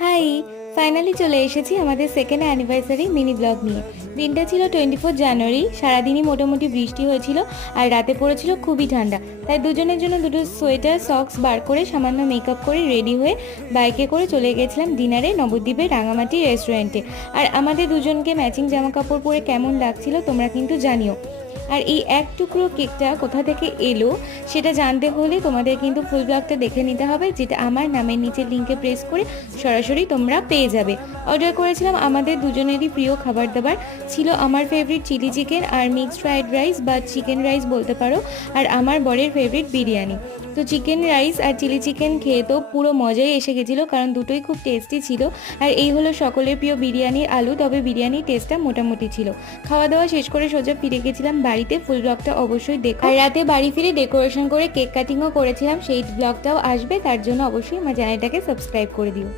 High! Finally চলে এসেছি আমাদের সেকেন্ড অ্যানিভার্সারি মিনি ব্লগ নিয়ে। দিনটা ছিল 24 জানুয়ারি। সারাদিনই মোটামুটি বৃষ্টি হয়েছিল আর রাতে পড়েছিল খুবই ঠান্ডা। তাই দুজনের জন্য দুটো সোয়েটার, সক্স বার করে সামান্য মেকআপ করে রেডি হয়ে বাইকে করে চলে গেছিলাম ডিনারে নবদ্বীপের রাঙামাটি রেস্টুরেন্টে। আর আমাদের দুজনকে ম্যাচিং জামাকাপড় পরে কেমন লাগছিল তোমরা কিন্তু জানিও। আর এই এক টুকরো কেকটা কোথা থেকে এলো সেটা জানতে হলে তোমাদের কিন্তু ফুল ব্লগটা দেখে নিতে হবে, যেটা আমার নামের নিচের লিঙ্কে প্রেস করে সরাসরি তোমরা পেয়ে যাবে। অর্ডার করেছিলাম আমাদের দুজনেরই প্রিয় খাবার দাবার, ছিল আমার ফেভারিট চিলি চিকেন আর মিক্সড ফ্রাইড রাইস বা চিকেন রাইস বলতে পারো, আর আমার বরের ফেভারিট বিরিয়ানি। তো চিকেন রাইস আর চিলি চিকেন খেয়ে তো পুরো মজাই এসে গেছিলো, কারণ দুটোই খুব টেস্টি ছিল। আর এই হলো সকলের প্রিয় বিরিয়ানির আলু, তবে বিরিয়ানির টেস্টটা মোটামুটি ছিল। খাওয়া দাওয়া শেষ করে সোজা ফিরে গেছিলাম বাড়িতে। ফুল ব্লগটা অবশ্যই দেখো। আর রাতে বাড়ি ফিরে ডেকোরেশন করে কেক কাটিংও করেছিলাম, সেই ব্লগটাও আসবে। তার জন্য অবশ্যই আমার চ্যানেলটাকে সাবস্ক্রাইব করে দিও।